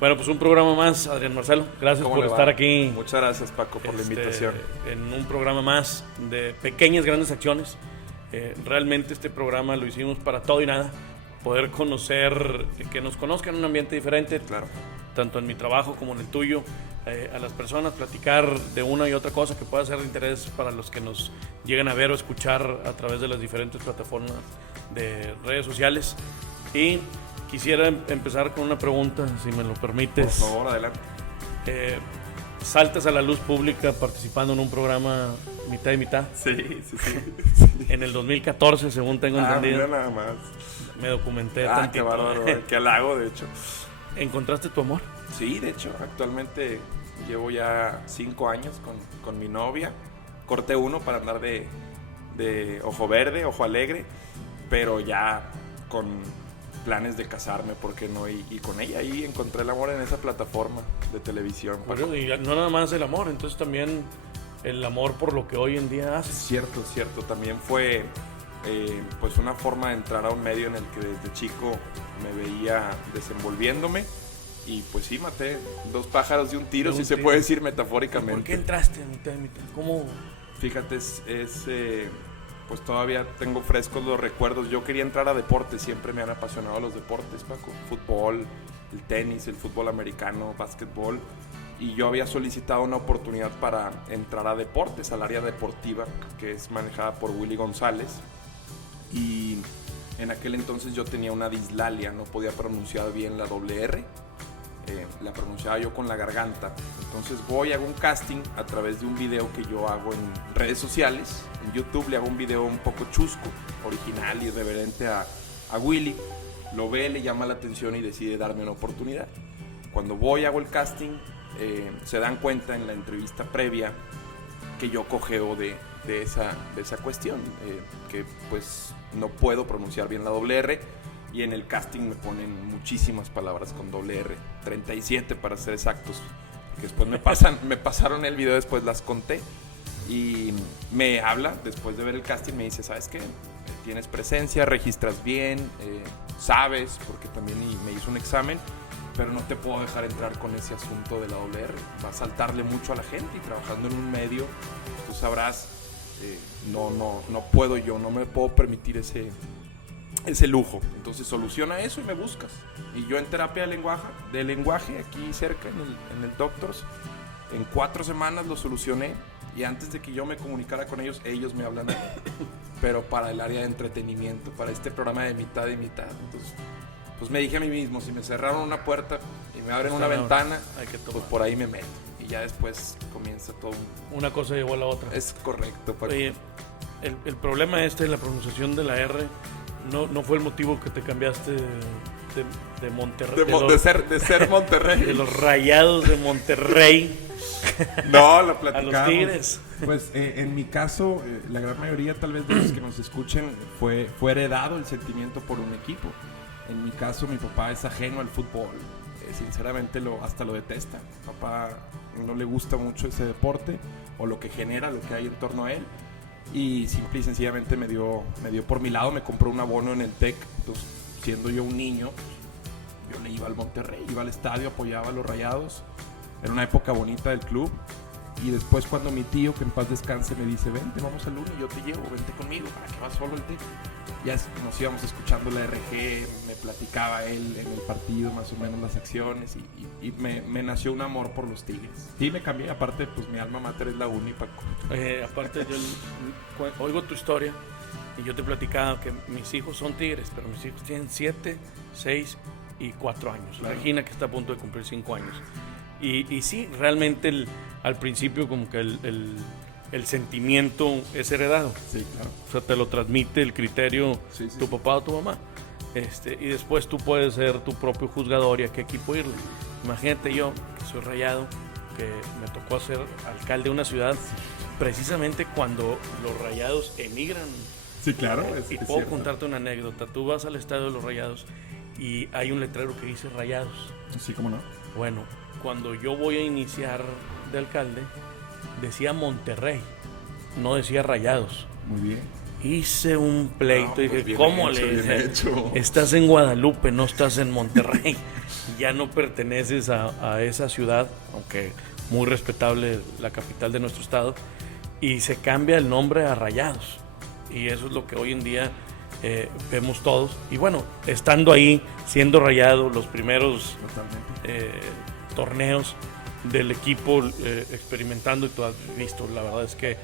Bueno, pues un programa más, Adrián Marcelo. Gracias por estar aquí. Muchas gracias, Paco, por la invitación. En un programa más de pequeñas, grandes acciones. Realmente este programa lo hicimos para todo y nada. Poder conocer, que nos conozcan en un ambiente diferente. Claro. Tanto en mi trabajo como en el tuyo. A las personas, platicar de una y otra cosa que pueda ser de interés para los que nos lleguen a ver o escuchar a través de las diferentes plataformas de redes sociales. Y quisiera empezar con una pregunta, si me lo permites. Por favor, adelante. Saltas a la luz pública participando en un programa mitad y mitad. Sí. En el 2014, según tengo entendido. Mira nada más. Me documenté tantito. Qué bárbaro, qué halago, de hecho. ¿Encontraste tu amor? Sí, de hecho, actualmente llevo ya 5 años con mi novia. Corté uno para andar de ojo verde, ojo alegre, pero ya con planes de casarme, ¿por qué no? Y con ella ahí encontré el amor en esa plataforma de televisión. Bueno, y no nada más el amor, entonces también el amor por lo que hoy en día haces. Cierto. También fue pues una forma de entrar a un medio en el que desde chico me veía desenvolviéndome. Y pues sí, maté 2 pájaros de un tiro, si se puede decir metafóricamente. ¿Por qué entraste a mitad de mitad? ¿Cómo? Fíjate, pues todavía tengo frescos los recuerdos. Yo quería entrar a deportes, siempre me han apasionado los deportes, Paco. Fútbol, el tenis, el fútbol americano, básquetbol. Y yo había solicitado una oportunidad para entrar a deportes, al área deportiva, que es manejada por Willy González. Y en aquel entonces yo tenía una dislalia, no podía pronunciar bien la doble R. La pronunciaba yo con la garganta. Entonces hago un casting a través de un video que yo hago en redes sociales. En YouTube le hago un video un poco chusco, original y irreverente a Willy. Lo ve, le llama la atención y decide darme una oportunidad. Cuando hago el casting, se dan cuenta en la entrevista previa que yo cojeo de esa cuestión, que pues no puedo pronunciar bien la doble R. Y en el casting me ponen muchísimas palabras con doble R, 37 para ser exactos. Que después me pasaron el video, después las conté. Y me habla, después de ver el casting, me dice, ¿sabes qué? Tienes presencia, registras bien, sabes, porque también me hizo un examen, pero no te puedo dejar entrar con ese asunto de la doble R. Va a saltarle mucho a la gente y trabajando en un medio, tú sabrás, no puedo yo, no me puedo permitir ese lujo. Entonces soluciona eso y me buscas. Y yo en terapia de lenguaje aquí cerca en el Doctors, en 4 semanas lo solucioné. Y antes de que yo me comunicara con ellos me hablan, pero para el área de entretenimiento, para este programa de mitad y mitad. Entonces pues me dije a mí mismo, si me cerraron una puerta y me abren una ventana, pues por ahí me meto. Y ya después comienza todo. Una cosa llevó a la otra. Es correcto, Paco. Oye, el problema la pronunciación de la R, no fue el motivo que te cambiaste de Monterrey. De ser Monterrey. De los Rayados de Monterrey. No, lo platicamos. A los Tigres. Pues en mi caso, la gran mayoría tal vez de los que nos escuchen fue heredado el sentimiento por un equipo. En mi caso, mi papá es ajeno al fútbol. Sinceramente hasta lo detesta. Papá no le gusta mucho ese deporte o lo que genera, lo que hay en torno a él. Y simple y sencillamente me dio por mi lado, me compró un abono en el TEC. Entonces, siendo yo un niño, yo le iba al Monterrey, iba al estadio, apoyaba a los Rayados. Era una época bonita del club. Y después cuando mi tío, que en paz descanse, me dice, vente, vamos al Luna, yo te llevo, vente conmigo, ¿para qué vas solo al TEC? Ya nos íbamos escuchando la RG, me platicaba él en el partido más o menos las acciones y me nació un amor por los Tigres. Sí, me cambié, aparte pues mi alma mater es la uni, Paco. Aparte yo oigo tu historia y yo te platicaba que mis hijos son Tigres, pero mis hijos tienen 7, 6 y 4 años. Claro. Regina, que está a punto de cumplir 5 años. Y sí, realmente al principio como que el sentimiento es heredado. Sí, claro. O sea, te lo transmite el criterio tu papá o tu mamá. Y después tú puedes ser tu propio juzgador y a qué equipo irle. Imagínate yo, que soy rayado, que me tocó ser alcalde de una ciudad precisamente cuando los Rayados emigran. Sí, claro. Y puedo contarte una anécdota. Tú vas al estadio de los Rayados y hay un letrero que dice Rayados. Sí, ¿cómo no? Bueno, cuando yo voy a iniciar de alcalde, decía Monterrey, no decía Rayados. Muy bien. hice un pleito. No, Y pues dije, bien ¿cómo hecho, le bien dije? hecho. Estás en Guadalupe, no estás en Monterrey. Ya no perteneces a esa ciudad, aunque muy respetable, la capital de nuestro estado. Y se cambia el nombre a Rayados. Y eso es lo que hoy en día vemos todos. Y bueno, estando ahí, siendo Rayado, los primeros torneos del equipo, experimentando, y tú has visto, la verdad es que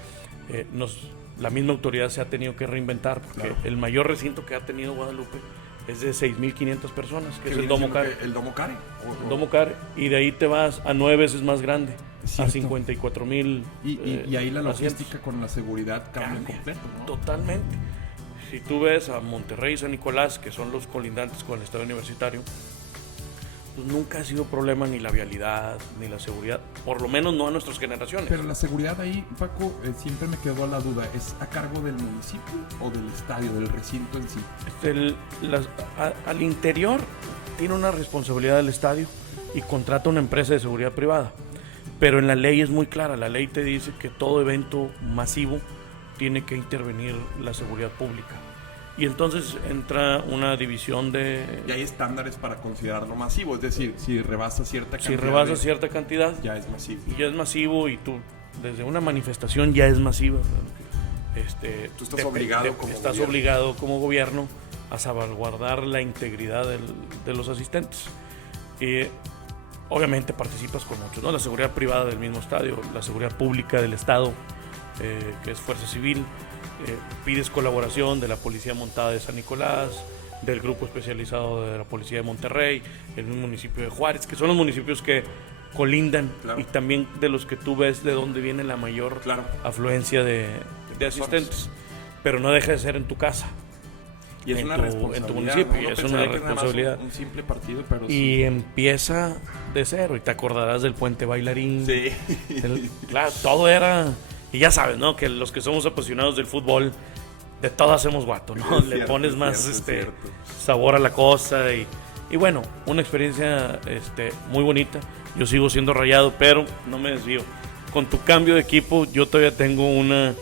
la misma autoridad se ha tenido que reinventar, porque el mayor recinto que ha tenido Guadalupe es de 6,500 personas, que es el Domo Care. ¿El Domo Care? Domo Care, y de ahí te vas a 9 veces más grande, a 54,000. Y ahí la asientos. logística con la seguridad cambia completo, ¿no? Totalmente. Si tú ves a Monterrey y San Nicolás, que son los colindantes con el estadio universitario, pues nunca ha sido problema ni la vialidad, ni la seguridad, por lo menos no a nuestras generaciones. Pero la seguridad ahí, Paco, siempre me quedó la duda, ¿es a cargo del municipio o del estadio, del recinto en sí? Al interior tiene una responsabilidad del estadio y contrata una empresa de seguridad privada, pero en la ley es muy clara, la ley te dice que todo evento masivo tiene que intervenir la seguridad pública. Y entonces entra una división de... Y hay estándares para considerarlo masivo, es decir, si rebasa cierta cantidad. Si rebasa cierta cantidad, ya es masivo. Y ya es masivo, y tú, desde una manifestación ya es masiva. Tú estás obligado como estás gobierno. obligado como gobierno a salvaguardar la integridad de los asistentes. Y obviamente participas con muchos, ¿no? La seguridad privada del mismo estadio, la seguridad pública del estado, que es Fuerza Civil. Pides colaboración de la Policía Montada de San Nicolás, del grupo especializado de la Policía de Monterrey, el municipio de Juárez, que son los municipios que colindan, claro. Y también de los que tú ves de dónde viene la mayor afluencia de asistentes, pero no deja de ser en tu casa. Y es una responsabilidad. En tu municipio, ¿no? es una responsabilidad. Un simple partido, pero y empieza de cero, y te acordarás del puente bailarín. Sí. Claro, todo era... Y ya sabes, ¿no? Que los que somos apasionados del fútbol, de todo hacemos guato, ¿no? Es Le cierto, pones es más cierto. sabor a la cosa. Y bueno, una experiencia muy bonita. Yo sigo siendo Rayado, pero no me desvío. Con tu cambio de equipo, yo todavía tengo una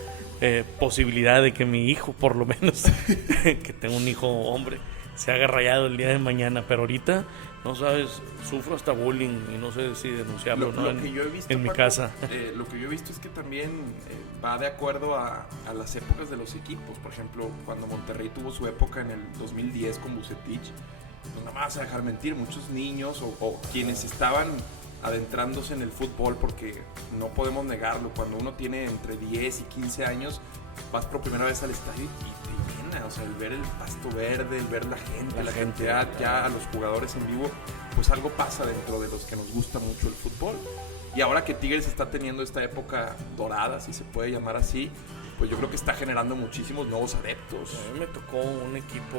posibilidad de que mi hijo, por lo menos, que tengo un hijo hombre, se haga Rayado el día de mañana. Pero ahorita, no sabes, sufro hasta bullying y no sé si denunciarlo, ¿no? Lo que yo he visto, en mi Paco, casa. Lo que yo he visto es que también va de acuerdo a las épocas de los equipos. Por ejemplo, cuando Monterrey tuvo su época en el 2010 con Bucetich, pues no me vas a dejar mentir, muchos niños o quienes estaban adentrándose en el fútbol, porque no podemos negarlo, cuando uno tiene entre 10 y 15 años, vas por primera vez al estadio y te llena, o sea, el ver el pasto verde, el ver la gente, la cantidad ya a los jugadores en vivo, pues algo pasa dentro de los que nos gusta mucho el fútbol. Y ahora que Tigres está teniendo esta época dorada, si se puede llamar así, pues yo creo que está generando muchísimos nuevos adeptos. A mí me tocó un equipo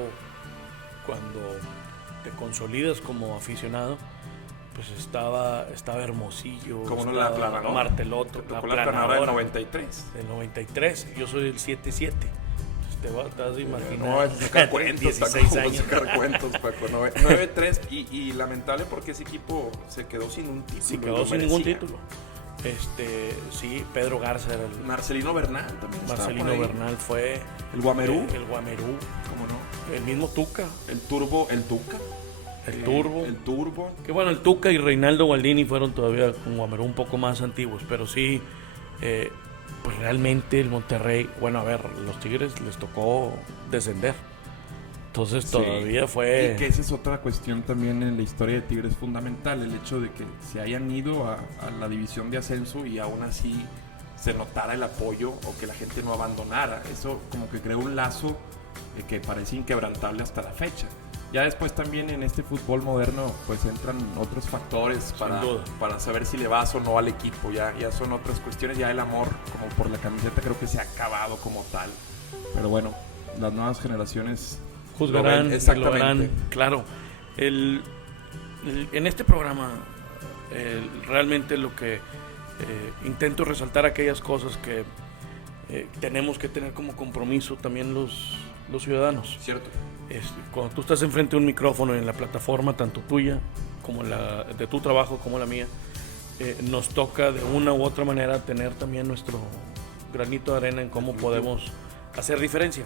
cuando te consolidas como aficionado, pues estaba Hermosillo, como no estaba la Planadora, Marteloto, la Planadora del 93. Del 93, yo soy del 7-7. Entonces te vas a imaginar. No, es sacar cuentos, 16 años. sacar cuentos, Paco. 9-3 y lamentable porque ese equipo se quedó sin un título. Se quedó sin ningún título. Sí, Pedro Garza era el... Marcelino Bernal también. Marcelino Bernal fue... El Guamerú. El Guamerú. ¿Cómo no? El mismo Tuca. El Turbo, el Tuca. El Turbo. El Turbo. Que bueno, el Tuca y Reinaldo Gualdini fueron todavía con Guamerú un poco más antiguos, pero sí, pues realmente el Monterrey, bueno, a ver, los Tigres les tocó descender. Entonces todavía fue... Y que esa es otra cuestión también en la historia de Tigres fundamental, el hecho de que se hayan ido a la división de ascenso y aún así se notara el apoyo o que la gente no abandonara. Eso como que creó un lazo que parece inquebrantable hasta la fecha. Ya después también en este fútbol moderno pues entran otros factores para saber si le vas o no al equipo. Ya son otras cuestiones, ya el amor como por la camiseta creo que se ha acabado como tal. Pero bueno, las nuevas generaciones juzgarán, lo verán. Claro, en este programa realmente lo que intento resaltar aquellas cosas que tenemos que tener como compromiso también los ciudadanos. Cierto. Cuando tú estás enfrente de un micrófono en la plataforma, tanto tuya como la de tu trabajo como la mía, nos toca de una u otra manera tener también nuestro granito de arena en cómo podemos hacer diferencia.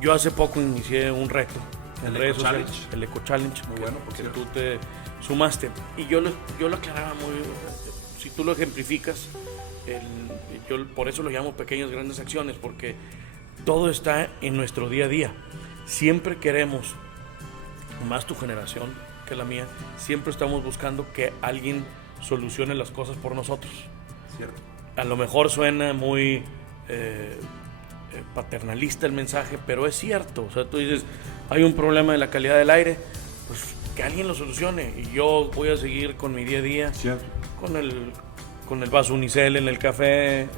Yo hace poco inicié un reto en El redes Eco sociales, Challenge. el Eco Challenge, Muy que, bueno, por que cierto. tú te sumaste. Y yo lo aclaraba muy, si tú lo ejemplificas, yo por eso lo llamo pequeñas grandes acciones, porque todo está en nuestro día a día. Siempre queremos, más tu generación que la mía, siempre estamos buscando que alguien solucione las cosas por nosotros. Cierto. A lo mejor suena muy paternalista el mensaje, pero es cierto. O sea, tú dices, hay un problema de la calidad del aire, pues que alguien lo solucione. Y yo voy a seguir con mi día a día, Cierto. con el vaso unicel en el café,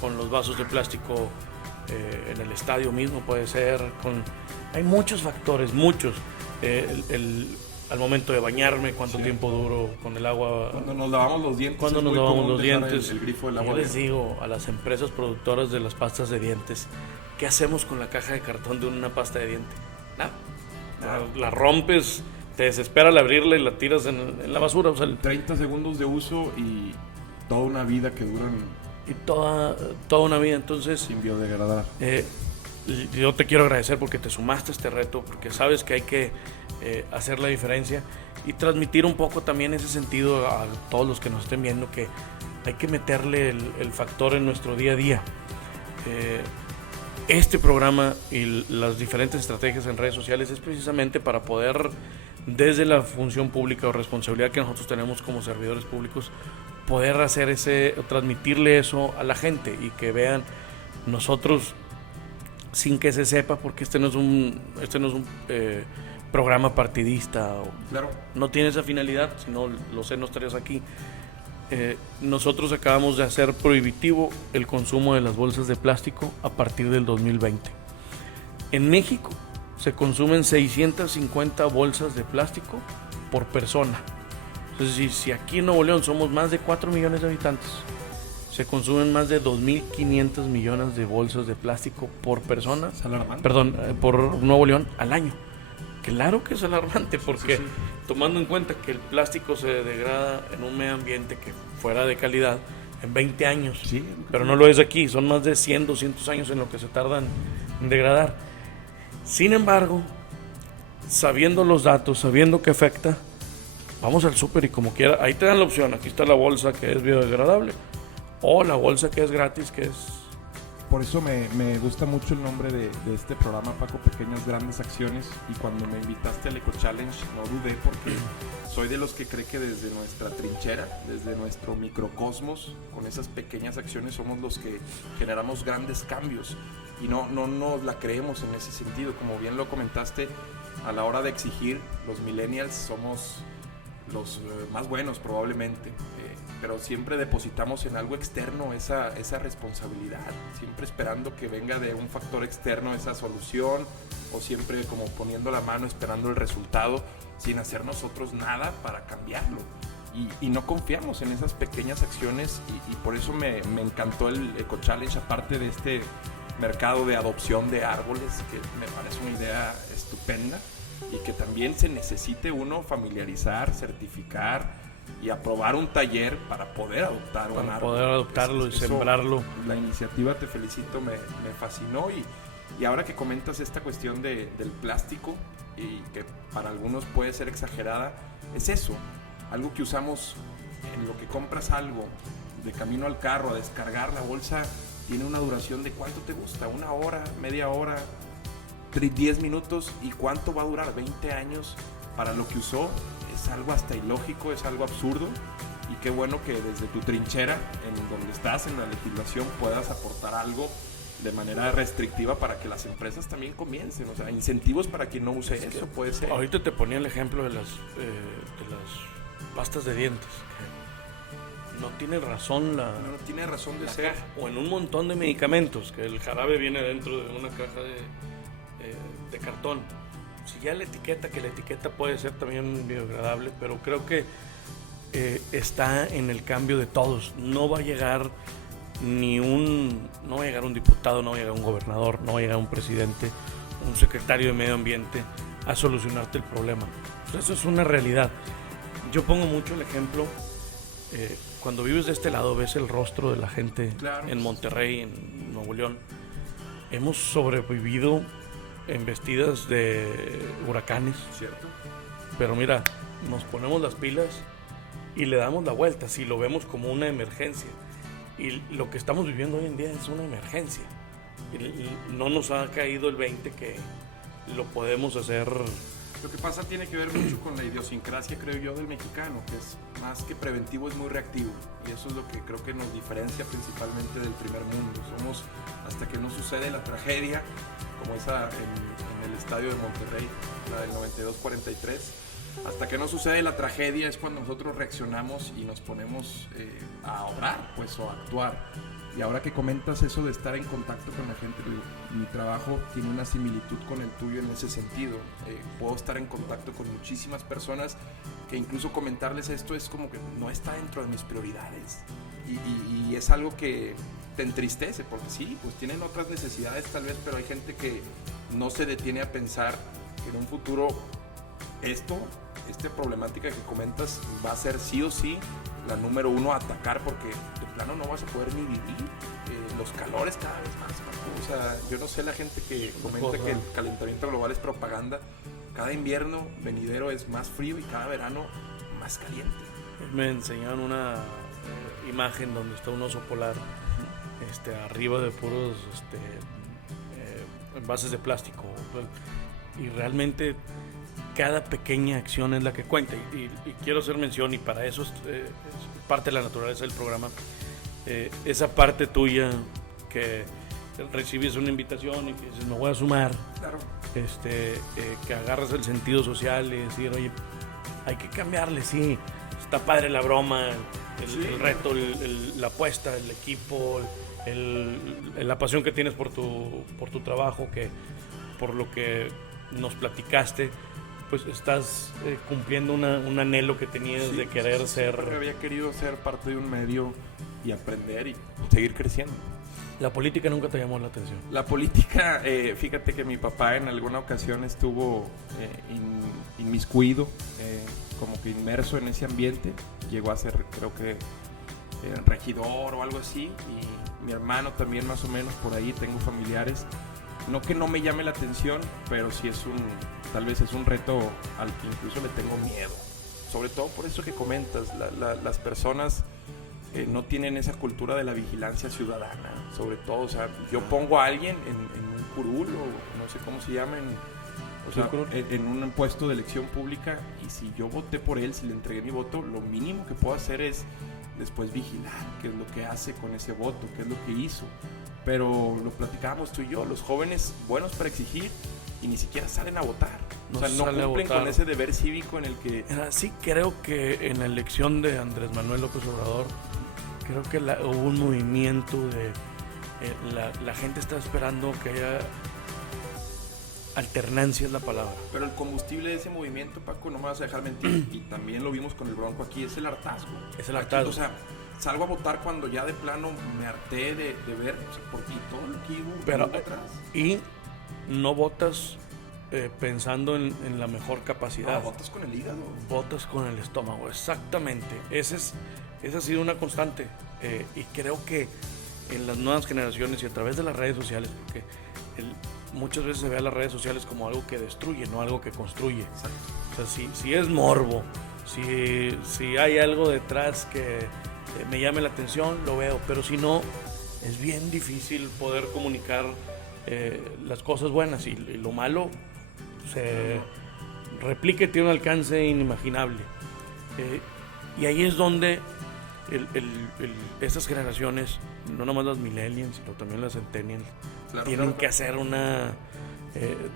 con los vasos de plástico en el estadio mismo puede ser. Hay muchos factores, muchos. Al momento de bañarme, cuánto tiempo duro con el agua. Cuando nos lavamos los dientes. Cuando es nos muy lavamos común los dejar dientes. El grifo del agua. Yo les digo a las empresas productoras de las pastas de dientes, ¿qué hacemos con la caja de cartón de una pasta de diente? Nada. La rompes, te desespera al abrirla y la tiras en la basura. O sea, 30 segundos de uso y toda una vida que duran y toda una vida. Entonces, sin biodegradar. yo te quiero agradecer porque te sumaste a este reto, porque sabes que hay que hacer la diferencia y transmitir un poco también ese sentido a todos los que nos estén viendo, que hay que meterle el factor en nuestro día a día. Este programa y las diferentes estrategias en redes sociales es precisamente para poder, desde la función pública o responsabilidad que nosotros tenemos como servidores públicos, poder hacer transmitirle eso a la gente y que vean nosotros, sin que se sepa, porque este no es un programa partidista, Claro. no tiene esa finalidad, si no lo sé no estarías aquí. Nosotros acabamos de hacer prohibitivo el consumo de las bolsas de plástico a partir del 2020. En México se consumen 650 bolsas de plástico por persona. Es decir, si aquí en Nuevo León somos más de 4 millones de habitantes, se consumen más de 2.500 millones de bolsas de plástico por persona, Es alarmante. por Nuevo León al año. Claro que es alarmante, porque Sí. tomando en cuenta que el plástico se degrada en un medio ambiente que fuera de calidad en 20 años, Sí, pero no lo es aquí, son más de 100, 200 años en lo que se tardan en degradar. Sin embargo, sabiendo los datos, sabiendo que afecta, vamos al súper y como quiera, ahí te dan la opción, aquí está la bolsa que es biodegradable, o la bolsa que es gratis, que es... Por eso me gusta mucho el nombre de este programa, Paco, Pequeñas Grandes Acciones. Y cuando me invitaste al Eco Challenge no dudé, porque soy de los que cree que desde nuestra trinchera, desde nuestro microcosmos, con esas pequeñas acciones somos los que generamos grandes cambios. Y no nos la creemos en ese sentido. Como bien lo comentaste, a la hora de exigir, los millennials somos los más buenos probablemente, pero siempre depositamos en algo externo esa responsabilidad, siempre esperando que venga de un factor externo esa solución, o siempre como poniendo la mano esperando el resultado sin hacer nosotros nada para cambiarlo. Y no confiamos en esas pequeñas acciones, y por eso me encantó el Eco Challenge, aparte de este mercado de adopción de árboles, que me parece una idea estupenda, y que también se necesite uno familiarizar, certificar y aprobar un taller para poder adoptar un árbol. Para poder adoptarlo y sembrarlo. La iniciativa, te felicito, me fascinó. Y ahora que comentas esta cuestión del plástico, y que para algunos puede ser exagerada, es eso, algo que usamos en lo que compras algo, de camino al carro a descargar la bolsa, tiene una duración de ¿cuánto te gusta? ¿1 hora? ¿Media hora? 10 minutos. ¿Y cuánto va a durar? 20 años para lo que usó. Es algo hasta ilógico, es algo absurdo, y qué bueno que desde tu trinchera, en donde estás en la legislación, puedas aportar algo de manera restrictiva para que las empresas también comiencen, o sea, incentivos para quien no use eso, puede ser. Ahorita te ponía el ejemplo de las pastas de dientes. No tiene razón No tiene razón de la ser. caja, o en un montón de medicamentos, que el jarabe viene dentro de una caja de cartón. Si ya la etiqueta puede ser también biodegradable, pero creo que está en el cambio de todos. No va a llegar no va a llegar un diputado, no va a llegar un gobernador, no va a llegar un presidente, un secretario de medio ambiente a solucionarte el problema. Eso es una realidad. Yo pongo mucho el ejemplo, cuando vives de este lado ves el rostro de la gente, Claro. en Monterrey, en Nuevo León. hemos sobrevivido embestidas de huracanes, ¿Cierto? pero mira, nos ponemos las pilas y le damos la vuelta, si lo vemos como una emergencia. Y lo que estamos viviendo hoy en día es una emergencia. Y no nos ha caído el 20 que lo podemos hacer. Lo que pasa tiene que ver mucho con la idiosincrasia, creo yo, del mexicano, que es más que preventivo, es muy reactivo. Y eso es lo que creo que nos diferencia principalmente del primer mundo. Somos, hasta que no sucede la tragedia, como esa en el estadio de Monterrey, la del 92-43, hasta que no sucede la tragedia es cuando nosotros reaccionamos y nos ponemos a obrar, pues, o a actuar. Y ahora que comentas eso de estar en contacto con la gente, mi trabajo tiene una similitud con el tuyo en ese sentido. Puedo estar en contacto con muchísimas personas que incluso comentarles esto es como que no está dentro de mis prioridades. Y es algo que te entristece, porque sí, pues tienen otras necesidades tal vez, pero hay gente que no se detiene a pensar que en un futuro esta problemática que comentas va a ser sí o sí la número uno a atacar, porque de plano no vas a poder ni vivir. Los calores cada vez más, Paco. O sea, yo no sé la gente que comenta que el calentamiento global es propaganda. Cada invierno venidero es más frío y cada verano más caliente. Me enseñaron una imagen donde está un oso polar arriba de puros envases de plástico, y realmente cada pequeña acción es la que cuenta, y quiero hacer mención, y para eso es parte de la naturaleza del programa, esa parte tuya que recibes una invitación y que dices me voy a sumar, Claro. Que agarras el sentido social y decir, oye, hay que cambiarle, sí, está padre la broma, el reto, la apuesta, el equipo, la pasión que tienes por tu trabajo, que por lo que nos platicaste, pues estás cumpliendo un anhelo que tenías de querer ser. Siempre había querido ser parte de un medio y aprender y seguir creciendo. La política nunca te llamó la atención. La política, fíjate que mi papá en alguna ocasión estuvo inmiscuido, como que inmerso en ese ambiente. Llegó a ser, creo que, regidor o algo así. Y mi hermano también más o menos por ahí, tengo familiares. No que no me llame la atención, pero sí tal vez es un reto al que incluso le tengo miedo. Sobre todo por eso que comentas, las personas no tienen esa cultura de la vigilancia ciudadana, sobre todo, o sea, yo pongo a alguien en un curul o no sé cómo se llama, en un puesto de elección pública, y si yo voté por él, si le entregué mi voto, lo mínimo que puedo hacer es después vigilar qué es lo que hace con ese voto, qué es lo que hizo. Pero lo platicábamos tú y yo, los jóvenes buenos para exigir y ni siquiera salen a votar. O sea, no cumplen con ese deber cívico en el que... Sí, creo que en la elección de Andrés Manuel López Obrador, creo que hubo un movimiento de... la gente está esperando que haya alternancia, es la palabra. Pero el combustible de ese movimiento, Paco, no me vas a dejar mentir, y también lo vimos con el Bronco aquí, es el hartazgo. Es el hartazgo. Aquí, o sea, salgo a votar cuando ya de plano me harté de ver, o sea, por ti todo lo que hubo atrás. Y no votas pensando en la mejor capacidad. No, votas con el hígado. Votas con el estómago, exactamente. Esa ha sido una constante. Y creo que en las nuevas generaciones y a través de las redes sociales, porque muchas veces se ve a las redes sociales como algo que destruye, no algo que construye. Exacto. O sea, si es morbo, si hay algo detrás que me llame la atención, lo veo, pero si no, es bien difícil poder comunicar las cosas buenas, y lo malo se replica y tiene un alcance inimaginable. Y ahí es donde estas generaciones, no nomás las millennials, sino también las centennials, tienen que hacer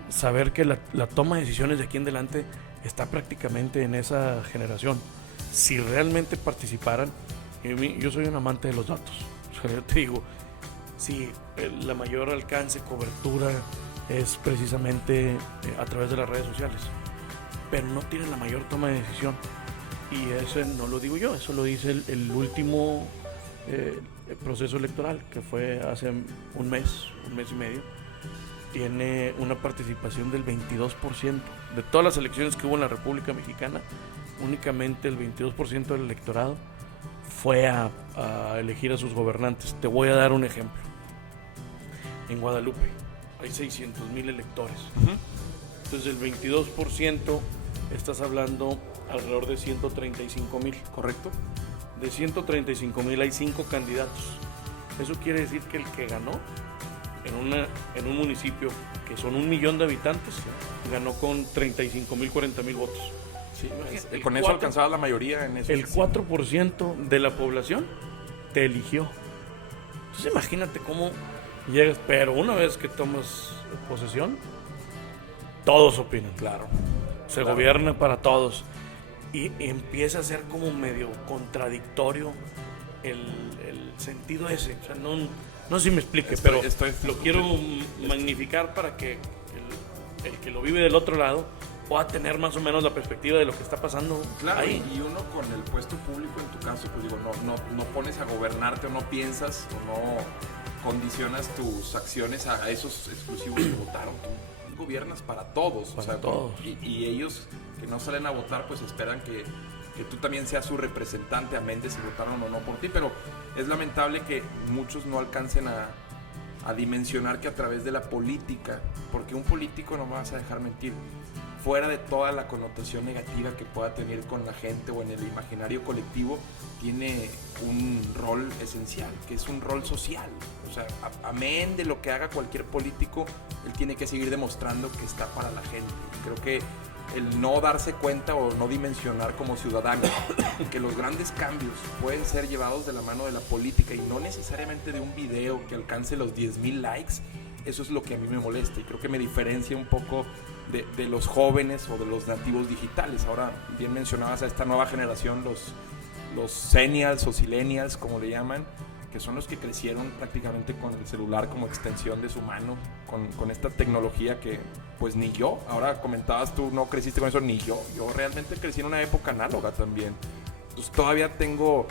saber que la toma de decisiones de aquí en adelante está prácticamente en esa generación. Si realmente participaran, yo soy un amante de los datos, o sea, yo te digo, sí, la mayor alcance, cobertura es precisamente a través de las redes sociales, pero no tienen la mayor toma de decisión, y eso no lo digo yo, eso lo dice el último proceso electoral, que fue hace un mes y medio. Tiene una participación del 22%. De todas las elecciones que hubo en la República Mexicana, únicamente el 22% del electorado fue a elegir a sus gobernantes. Te voy a dar un ejemplo. En Guadalupe, hay 600,000 electores. Ujú. Entonces el 22% estás hablando alrededor de 135,000. ¿Correcto? De 135,000 hay 5 candidatos. Eso quiere decir que el que ganó en un municipio que son 1,000,000 de habitantes, ganó con 35,000, 40,000 votos. Sí, Imagínate, con eso alcanzaba la mayoría en eso. El 4% de la población te eligió. Entonces imagínate cómo llegas, pero una vez que tomas posesión, todos opinan. Claro. Se Claro. gobierna para todos. Y empieza a ser como medio contradictorio el sentido ese. O sea, no sé si me explique, pero lo quiero magnificar para que el que lo vive del otro lado pueda tener más o menos la perspectiva de lo que está pasando Claro, ahí. y uno con el puesto público en tu caso, pues digo, no pones a gobernarte o no piensas o no condicionas tus acciones a esos exclusivos que votaron. Tú gobiernas para todos. Para todos. Y ellos que no salen a votar, pues esperan que tú también seas su representante, amén de si votaron o no por ti. Pero es lamentable que muchos no alcancen a dimensionar que a través de la política, porque un político, no me vas a dejar mentir, fuera de toda la connotación negativa que pueda tener con la gente o en el imaginario colectivo, tiene un rol esencial, que es un rol social. O sea, amén de lo que haga cualquier político, él tiene que seguir demostrando que está para la gente. Creo que el no darse cuenta o no dimensionar como ciudadano que los grandes cambios pueden ser llevados de la mano de la política y no necesariamente de un video que alcance los 10,000 likes, eso es lo que a mí me molesta y creo que me diferencia un poco de los jóvenes o de los nativos digitales. Ahora bien mencionabas a esta nueva generación, los Zennials o Silenials, como le llaman, que son los que crecieron prácticamente con el celular como extensión de su mano, con esta tecnología que pues ni yo, ahora comentabas tú, no creciste con eso, ni yo realmente crecí en una época análoga también, entonces todavía tengo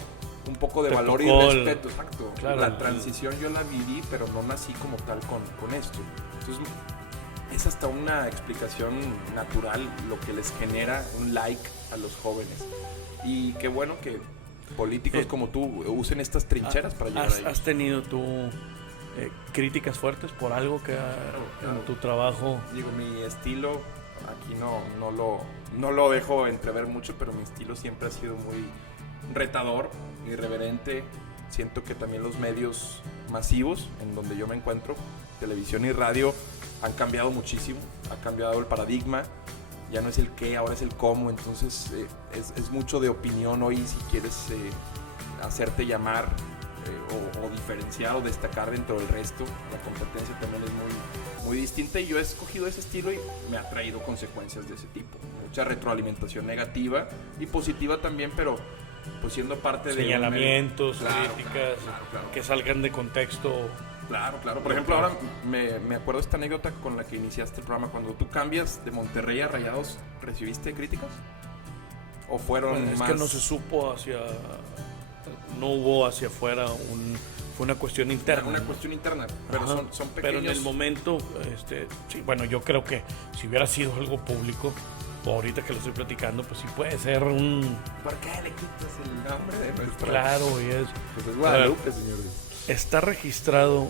un poco de valor y respeto, exacto, claro, la transición yo la viví, pero no nací como tal con esto, entonces es hasta una explicación natural lo que les genera un like a los jóvenes, y qué bueno que políticos como tú usen estas trincheras para llegar ahí. ¿Has tenido tú críticas fuertes por algo que Claro. en tu trabajo? Digo, mi estilo, aquí no lo dejo entrever mucho, pero mi estilo siempre ha sido muy retador, irreverente. Siento que también los medios masivos en donde yo me encuentro, televisión y radio, han cambiado muchísimo, ha cambiado el paradigma. Ya no es el qué, ahora es el cómo, entonces es mucho de opinión hoy si quieres hacerte llamar o diferenciar o destacar dentro del resto. La competencia también es muy distinta y yo he escogido ese estilo y me ha traído consecuencias de ese tipo. Mucha retroalimentación negativa y positiva también, pero pues siendo parte de... Señalamientos, Claro, críticas, claro. que salgan de contexto. Claro. Por ejemplo, ahora me acuerdo de esta anécdota con la que iniciaste el programa. Cuando tú cambias de Monterrey a Rayados, ¿recibiste críticas? ¿O fueron Bueno, es más...? que no se supo no hubo hacia afuera fue una cuestión interna. Una cuestión interna, pero Ajá. son pequeños... Pero en el momento, sí, bueno, yo creo que si hubiera sido algo público, o ahorita que lo estoy platicando, pues sí puede ser un... ¿Por qué le quitas el nombre de nuestra...? Claro, y es... Pues es Guadalupe, señores. Está registrado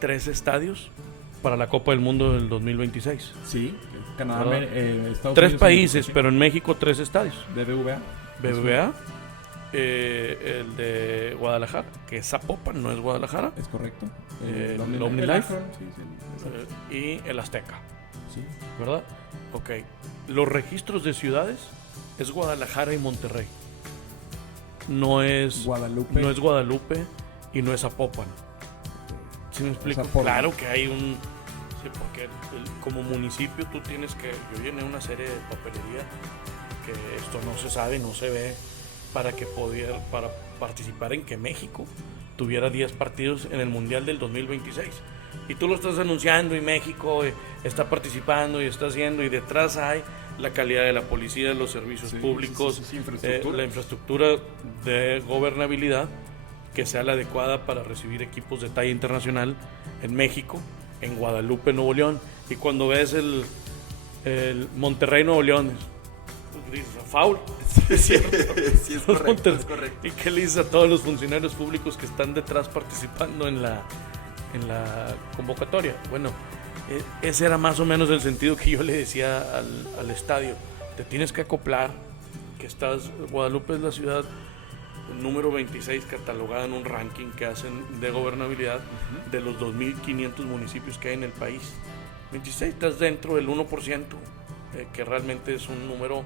3 estadios para la Copa del Mundo del 2026. Sí, Canadá, ¿Verdad? Estados 3 Unidos, países, sí. pero en México 3 estadios. BBVA. BBVA, el de Guadalajara, que es Zapopan, no es Guadalajara, Es correcto. El Omni OmniLife. Akron, sí, sí. y el Azteca, Sí. ¿verdad? Ok. Los registros de ciudades es Guadalajara y Monterrey. No es Guadalupe. No es Guadalupe y no es Zapopan. ¿Sí me explico? Zapopan. Claro que hay un... Sí, porque como municipio tú tienes que... Yo llené una serie de papelería que esto no se sabe, no se ve, para participar en que México tuviera 10 partidos en el Mundial del 2026. Y tú lo estás anunciando y México está participando y está haciendo, y detrás hay la calidad de la policía, los servicios públicos, sí, infraestructura. la infraestructura de gobernabilidad que sea la adecuada para recibir equipos de talla internacional en México, en Guadalupe, Nuevo León. Y cuando ves el Monterrey, Nuevo León, dices, foul. Es cierto. Sí, es correcto, es correcto. ¿Y qué le dices a todos los funcionarios públicos que están detrás participando en en la convocatoria. Bueno, ese era más o menos el sentido que yo le decía al estadio. Te tienes que acoplar, que Guadalupe es la ciudad número 26 catalogada en un ranking que hacen de gobernabilidad de los 2.500 municipios que hay en el país. 26, estás dentro del 1%, que realmente es un número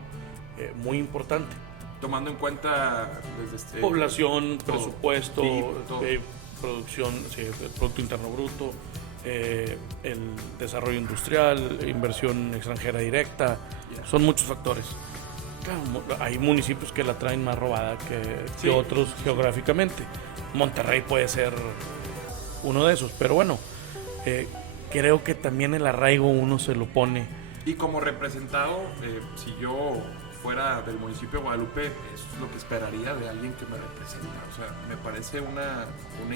muy importante. Tomando en cuenta desde población, todo, presupuesto, todo. Producción, sí, el Producto Interno Bruto, el desarrollo industrial, inversión extranjera directa, son muchos factores. Claro, hay municipios que la traen más robada que otros geográficamente. Monterrey puede ser uno de esos, pero bueno, creo que también el arraigo uno se lo pone. Y como representado, si yo fuera del municipio de Guadalupe, eso es lo que esperaría de alguien que me representa. O sea, me parece una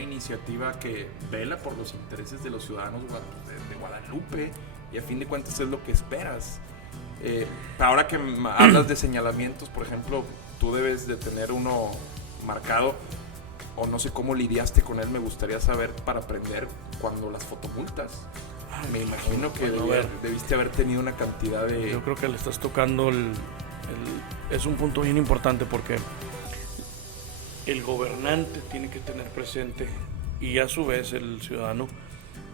iniciativa que vela por los intereses de los ciudadanos de Guadalupe, y a fin de cuentas es lo que esperas. Ahora que hablas de señalamientos, por ejemplo, tú debes de tener uno marcado, o no sé cómo lidiaste con él, me gustaría saber, para aprender cuando las fotomultas. Me imagino que debiste haber tenido una cantidad de... Yo creo que le estás tocando es un punto bien importante, porque el gobernante tiene que tener presente, y a su vez el ciudadano,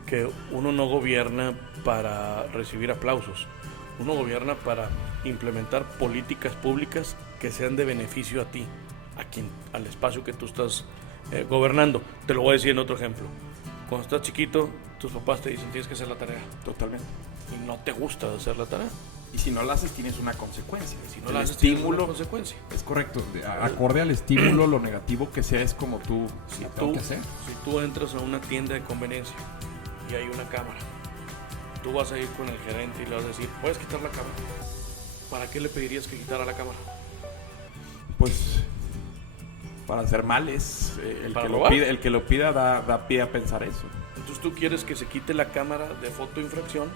que uno no gobierna para recibir aplausos. Uno gobierna para implementar políticas públicas que sean de beneficio a ti, al espacio que tú estás gobernando. Te lo voy a decir en otro ejemplo. Cuando estás chiquito, tus papás te dicen tienes que hacer la tarea. Totalmente. Y no te gusta hacer la tarea. Y si no la haces, tienes una consecuencia. Si no la haces, tienes una consecuencia. Es correcto. Acorde al estímulo, lo negativo que sea es como tú tengo que hacer. Si tú entras a una tienda de conveniencia y hay una cámara, tú vas a ir con el gerente y le vas a decir, ¿puedes quitar la cámara? ¿Para qué le pedirías que quitara la cámara? Pues para hacer males. El que lo pida da pie a pensar eso. Entonces tú quieres que se quite la cámara de fotoinfracción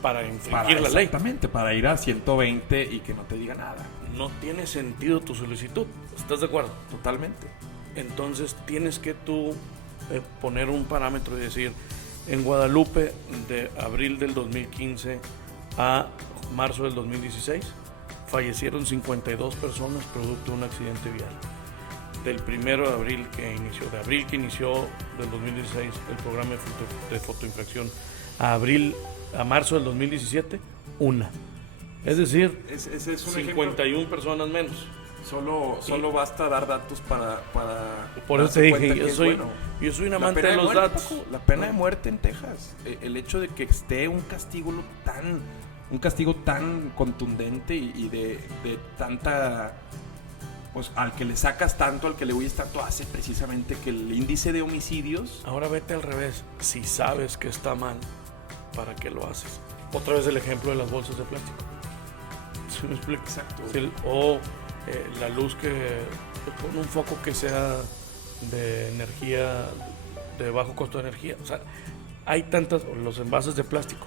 para infringir la ley. Exactamente, para ir a 120 y que no te diga nada. No tiene sentido tu solicitud. ¿Estás de acuerdo? Totalmente. Entonces tienes que tú poner un parámetro y decir, en Guadalupe, de abril del 2015 a marzo del 2016, fallecieron 52 personas producto de un accidente vial. Del 1 de abril que inició del 2016 el programa de fotoinfracción a marzo del 2017, una. Es decir, ese es un 51 ejemplo. Personas menos. Solo basta dar datos para por eso te dije, yo soy un amante de los datos. Paco, la pena de muerte en Texas, el hecho de que esté un castigo tan contundente y de tanta, pues al que le sacas tanto, al que le huyes tanto, hace precisamente que el índice de homicidios... Ahora vete al revés. Si sabes que está mal, ¿para qué lo haces? Otra vez el ejemplo de las bolsas de plástico. ¿Sí me explico? Exacto. La luz con un foco que sea de energía, de bajo costo de energía. O sea, hay los envases de plástico.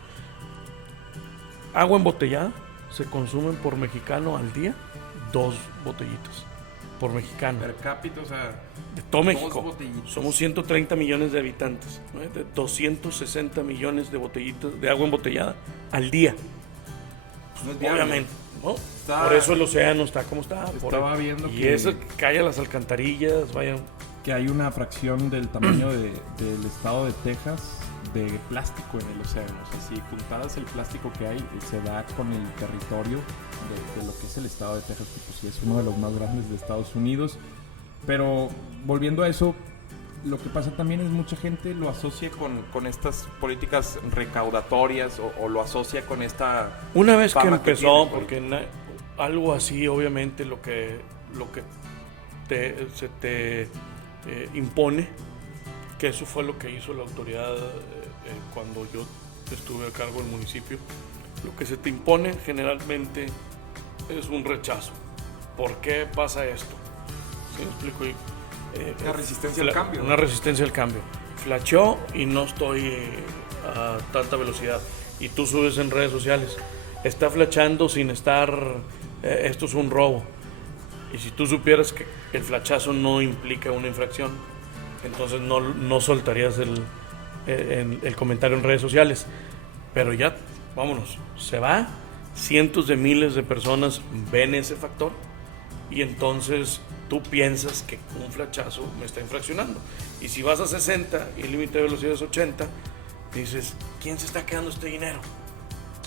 Agua embotellada, se consumen por mexicano al día 2 botellitas por mexicano. Per cápita, o sea, de todo México. Botellitas. Somos 130 millones de habitantes, ¿no? De 260 millones de botellitas de agua embotellada al día. No es viable. Obviamente, ¿no? Por eso el océano está como está. Estaba viendo y eso cae a las alcantarillas, vayan. Que hay una fracción del tamaño del estado de Texas de plástico en el océano. O sea, si juntaras el plástico que hay, se da con el territorio de lo que es el estado de Texas, que pues sí es uno de los más grandes de Estados Unidos. Pero volviendo a eso, lo que pasa también es mucha gente lo asocia con estas políticas recaudatorias o lo asocia con esta... Una vez que empezó, porque algo así, obviamente, lo que se te impone, que eso fue lo que hizo la autoridad cuando yo estuve a cargo del municipio. Lo que se te impone generalmente es un rechazo. ¿Por qué pasa esto? ¿Sí me explico? Una resistencia al cambio. Una resistencia al cambio. Flasheó y no estoy a tanta velocidad. Y tú subes en redes sociales, está flashando sin estar, esto es un robo. Y si tú supieras que el flachazo no implica una infracción, entonces no soltarías el comentario en redes sociales. Pero ya, vámonos, se va, cientos de miles de personas ven ese factor y entonces tú piensas que un flachazo me está infraccionando. Y si vas a 60 y el límite de velocidad es 80, dices, ¿quién se está quedando este dinero?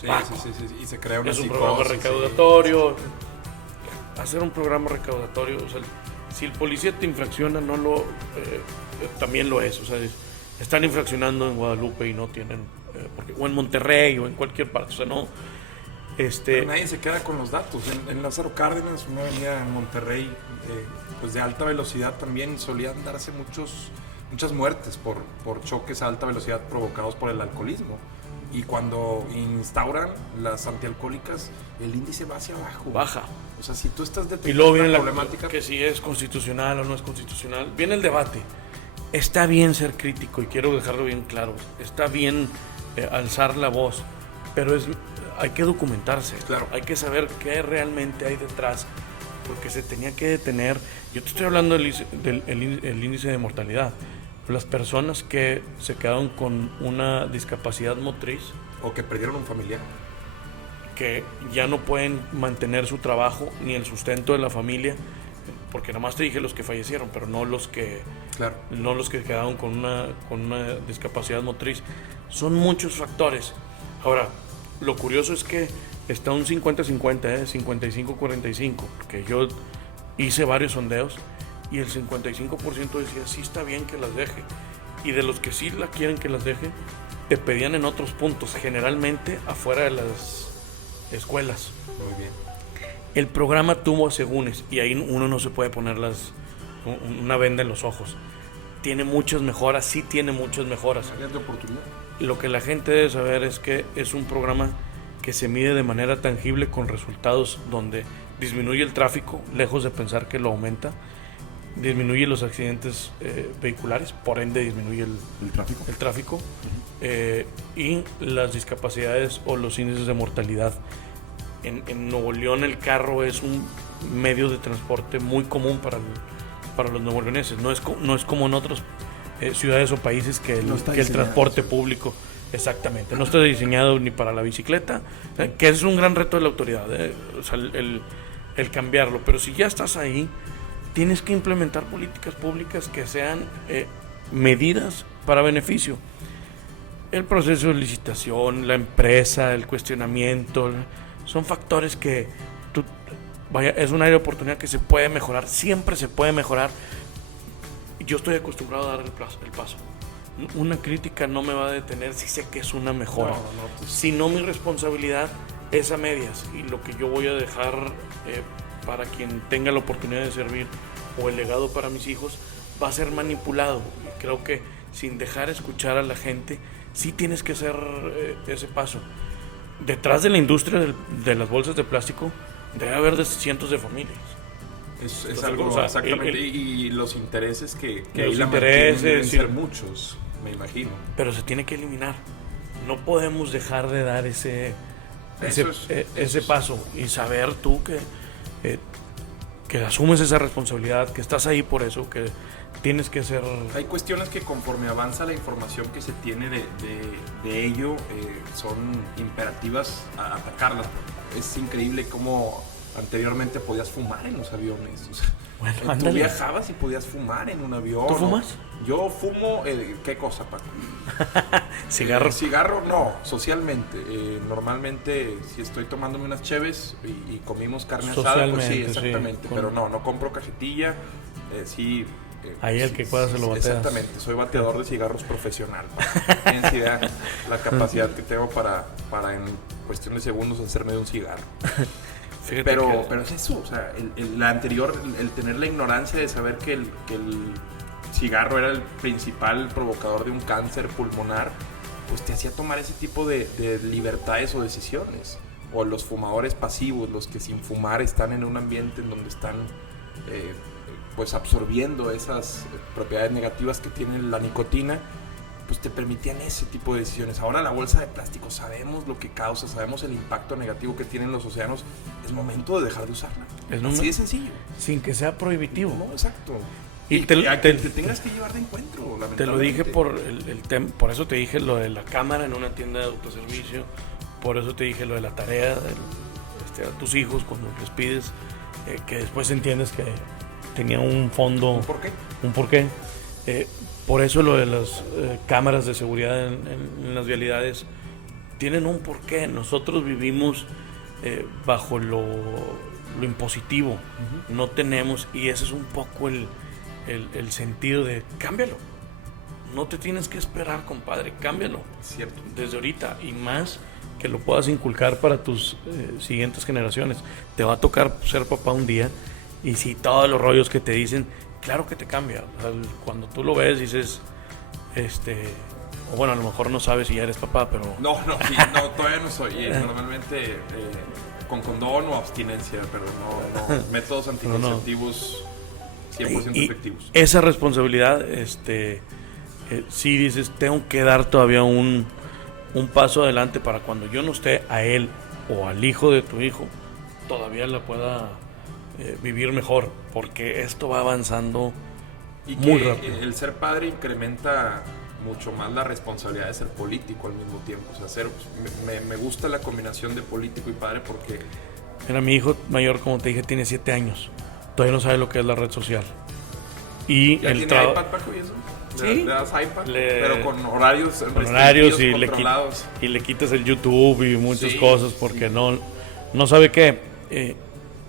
Sí, Paco. sí, y se crea una Es un psicosis, programa recaudatorio. Hacer un programa recaudatorio, o sea, si el policía te infracciona, no lo también lo es. O sea, están infraccionando en Guadalupe y no tienen, o en Monterrey o en cualquier parte. O sea, no. Pero nadie se queda con los datos. En Lázaro Cárdenas, una avenida en Monterrey, pues de alta velocidad también solían darse muchas muertes por choques a alta velocidad provocados por el alcoholismo. Y cuando instauran las antialcohólicas, el índice va hacia abajo. Baja. O sea, si tú estás Y detectando luego viene una la problemática, que si es constitucional o no es constitucional. Viene el debate. Está bien ser crítico y quiero dejarlo bien claro. Está bien alzar la voz, pero hay que documentarse. Claro. Hay que saber qué realmente hay detrás, porque se tenía que detener. Yo te estoy hablando del el índice de mortalidad. Las personas que se quedaron con una discapacidad motriz, o que perdieron un familiar. que ya no pueden mantener su trabajo ni el sustento de la familia, porque nada más te dije los que fallecieron, pero no los que Claro. no los que quedaron con una discapacidad motriz. Son muchos factores. Ahora, lo curioso es que está un 50-50, 55-45, porque yo hice varios sondeos y el 55% decía sí está bien que las deje, y de los que sí la quieren que las deje, te pedían en otros puntos, generalmente afuera de las escuelas. Muy bien. El programa tuvo asegúnes y ahí uno no se puede poner una venda en los ojos. Tiene muchas mejoras, sí tiene muchas mejoras. Áreas de oportunidad. Lo que la gente debe saber es que es un programa que se mide de manera tangible con resultados donde disminuye el tráfico, lejos de pensar que lo aumenta, disminuye los accidentes vehiculares, por ende disminuye el tráfico y las discapacidades o los índices de mortalidad. En Nuevo León el carro es un medio de transporte muy común para los nuevoleoneses. No es como en otras ciudades o países que el transporte público, exactamente, no está diseñado ni para la bicicleta, que es un gran reto de la autoridad, o sea, el cambiarlo. Pero si ya estás ahí, tienes que implementar políticas públicas que sean medidas para beneficio. El proceso de licitación, la empresa, el cuestionamiento, son factores que es un área de oportunidad que se puede mejorar, siempre se puede mejorar. Yo estoy acostumbrado a dar el paso. Una crítica no me va a detener si sé que es una mejora. Pues, Si no, mi responsabilidad es a medias, y lo que yo voy a dejar para quien tenga la oportunidad de servir o el legado para mis hijos va a ser manipulado. Y creo que sin dejar escuchar a la gente, sí tienes que hacer ese paso. Detrás de la industria de las bolsas de plástico debe haber cientos de familias. Es algo, o sea, exactamente, y los intereses que los ahí la intereses, mantienen deben sí. ser muchos, me imagino. Pero se tiene que eliminar. No podemos dejar de dar ese paso y saber tú que asumes esa responsabilidad, que estás ahí por eso, que tienes que ser... Hay cuestiones que conforme avanza la información que se tiene de ello, son imperativas a atacarlas. Es increíble cómo anteriormente podías fumar en los aviones. O sea, Bueno, tú ándale. viajabas y podías fumar en un avión. ¿Tú fumas? Yo fumo, ¿qué cosa, Paco? Cigarro. Cigarro no, socialmente. Normalmente si estoy tomándome unas cheves y comimos carne asada, pues sí, Socialmente, exactamente. sí. Pero no compro cajetilla, sí. Ahí el que pueda se lo bateas. Exactamente, soy bateador de cigarros profesional. Tienes idea la capacidad que tengo para en cuestión de segundos hacerme de un cigarro. Fíjate Pero que- es eso, o sea, la anterior, el tener la ignorancia de saber que el cigarro era el principal provocador de un cáncer pulmonar, pues te hacía tomar ese tipo de libertades o decisiones. O los fumadores pasivos, los que sin fumar están en un ambiente en donde están pues absorbiendo esas propiedades negativas que tiene la nicotina, pues te permitían ese tipo de decisiones. Ahora la bolsa de plástico, sabemos lo que causa, sabemos el impacto negativo que tienen los océanos, es momento de dejar de usarla. Es Así de sencillo. sin que sea prohibitivo. No, exacto. Y a quien te tengas que llevar de encuentro, lamentablemente. te lo dije por el tema, por eso te dije lo de la cámara en una tienda de autoservicio, por eso te dije lo de la tarea a tus hijos cuando les pides, que después entiendes que tenía un fondo, ¿Un por qué? un porqué. Por eso lo de las cámaras de seguridad en las vialidades tienen un porqué. Nosotros vivimos bajo lo impositivo, no tenemos, y ese es un poco el sentido de cámbialo. No te tienes que esperar, compadre, cámbialo. Cierto. Desde ahorita, y más que lo puedas inculcar para tus siguientes generaciones. Te va a tocar ser papá un día, y si todos los rollos que te dicen, claro que te cambia. O sea, cuando tú lo ves dices, o bueno, a lo mejor no sabes si ya eres papá, pero No, todavía no soy. Normalmente con condón o abstinencia, pero no métodos anticonceptivos 100% y efectivos. esa responsabilidad, si dices, tengo que dar todavía un paso adelante para cuando yo no esté, a él o al hijo de tu hijo todavía la pueda vivir mejor, porque esto va avanzando Y muy que rápido. el ser padre incrementa mucho más la responsabilidad de ser político al mismo tiempo. O sea, me gusta la combinación de político y padre porque... Mira, mi hijo mayor, como te dije, tiene 7 años. Todavía no sabe lo que es la red social. Y ¿Ya el tiene iPad, Paco, y eso? Sí. ¿Le das iPad? Pero con horarios con horarios y controlados. le quitas el YouTube y muchas Sí, cosas porque no sabe qué.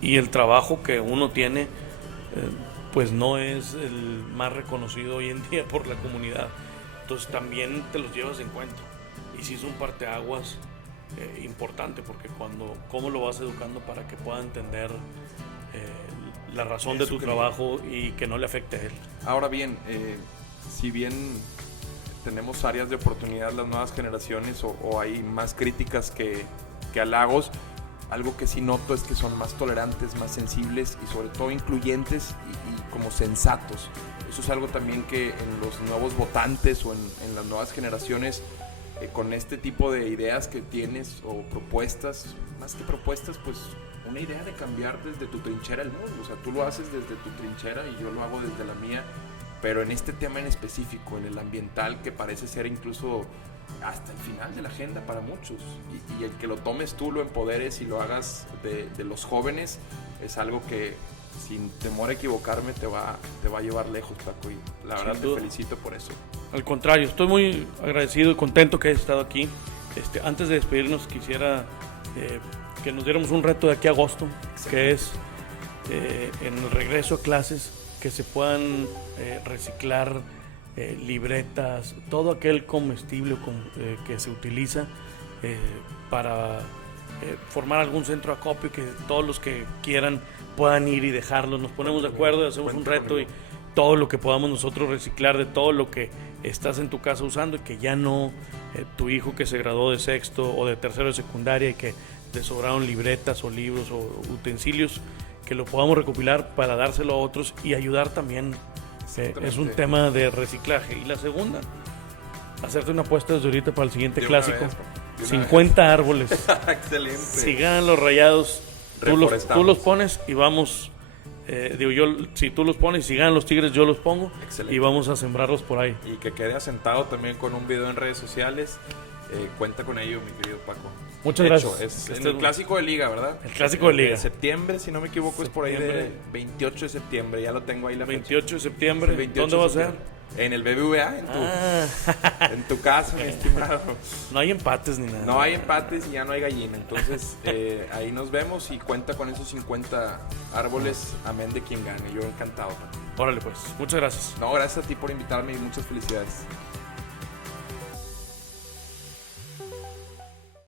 Y el trabajo que uno tiene, pues no es el más reconocido hoy en día por la comunidad. Entonces también te los llevas en cuenta. Y sí es un parteaguas importante, porque cómo lo vas educando para que pueda entender la razón de tu trabajo y que no le afecte a él. Ahora bien, si bien tenemos áreas de oportunidad las nuevas generaciones o hay más críticas que halagos, algo que sí noto es que son más tolerantes, más sensibles y sobre todo incluyentes y como sensatos. Eso es algo también que en los nuevos votantes o en las nuevas generaciones, con este tipo de ideas que tienes o propuestas, más que propuestas, pues una idea de cambiar desde tu trinchera el mundo. O sea, tú lo haces desde tu trinchera y yo lo hago desde la mía, pero en este tema en específico, en el ambiental, que parece ser incluso hasta el final de la agenda para muchos, y el que lo tomes tú, lo empoderes y lo hagas de los jóvenes, es algo que sin temor a equivocarme te va a llevar lejos, Paco, y la verdad te felicito por eso. Al contrario, estoy muy agradecido y contento que hayas estado aquí. Antes de despedirnos, quisiera que nos diéramos un reto de aquí a agosto, que es en el regreso a clases, que se puedan reciclar libretas, todo aquel comestible que se utiliza para formar algún centro de acopio, que todos los que quieran puedan ir y dejarlos. Nos ponemos de acuerdo y hacemos un reto, y todo lo que podamos nosotros reciclar de todo lo que estás en tu casa usando, y que ya no tu hijo que se graduó de sexto o de tercero de secundaria y que le sobraron libretas o libros o utensilios, que lo podamos recopilar para dárselo a otros y ayudar también. Es un tema de reciclaje. Y la segunda, hacerte una apuesta desde ahorita para el siguiente clásico. 50 árboles. Excelente. Si ganan los Rayados, tú los pones y vamos. Si tú los pones, si ganan los Tigres, yo los pongo. Excelente. Y vamos a sembrarlos por ahí. Y que quede asentado también con un video en redes sociales. Cuenta con ello, mi querido Paco. Muchas gracias. Es el clásico de Liga, ¿verdad? El clásico de Liga. Septiembre, si no me equivoco, es por ahí de 28 de septiembre. Ya lo tengo ahí la fecha. 28 de septiembre. 28 ¿Dónde va a de ser? septiembre. En el BBVA, en tu casa, mi estimado. No hay empates ni nada. No hay empates y ya no hay gallina. Entonces, ahí nos vemos y cuenta con esos 50 árboles, amén de quien gane. Yo encantado. Órale, pues. Muchas gracias. No, gracias a ti por invitarme y muchas felicidades.